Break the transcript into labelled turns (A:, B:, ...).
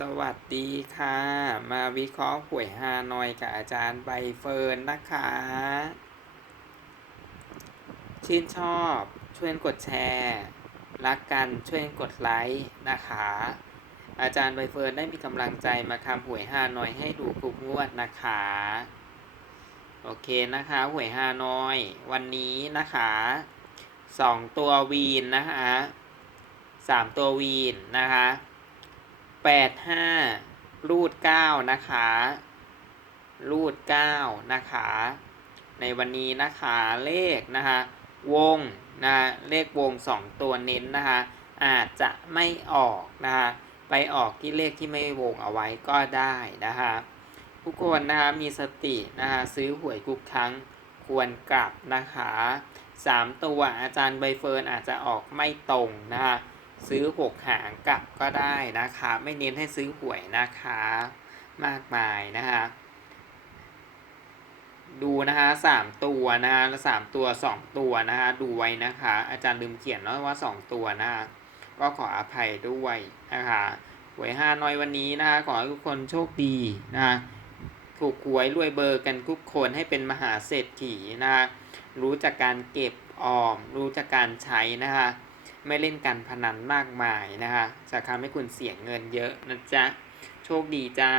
A: สวัสดีค่ะ มาวิเคราะห์หวยฮานอยกับอาจารย์ใบเฟิร์นนะคะ ชื่นชอบช่วยกดแชร์ รักกันช่วยกดไลค์นะคะ อาจารย์ใบเฟิร์นได้มีกำลังใจมาทำหวยฮานอยให้ดูทุกงวดนะคะ โอเคนะคะหวยฮานอย วันนี้นะคะสองตัววีนนะคะสามตัววีนนะคะ แปดห้ารูดเก้านะคะ รูดเก้านะคะ ในวันนี้นะคะเลขนะคะวงนะะเลขวงสองตัวเน้นนะคะอาจจะไม่ออกนะคะไปออกที่เลขที่ไม่วงเอาไว้ก็ได้นะคะทุกคนนะคะมีสตินะคะซื้อหวยทุกครั้งควรกลับนะคะสามตัวอาจารย์ใบเฟิร์นอาจจะออกไม่ตรงนะคะ ซื้อหกหางกลับก็ได้นะคะ ไม่เน้นให้ซื้อหวยนะคะ มากมายนะคะดูนะคะสามตัวนะคะสามตัวสองตัวนะคะดูไว้นะคะ อาจารย์ลืมเขียนเนาะว่าสองตัวนะคะก็ขออภัยด้วยนะคะหวยห้าน้อยวันนี้นะคะขอให้ทุกคนโชคดีนะคะถูกหวยรวยเบอร์กันทุกคนให้เป็นมหาเศรษฐีนะคะรู้จากการเก็บออม รู้จากการใช้นะคะ ไม่เล่นการพนันมากมายนะคะจะทำให้คุณเสียเงินเยอะนะจ๊ะ โชคดีจ้า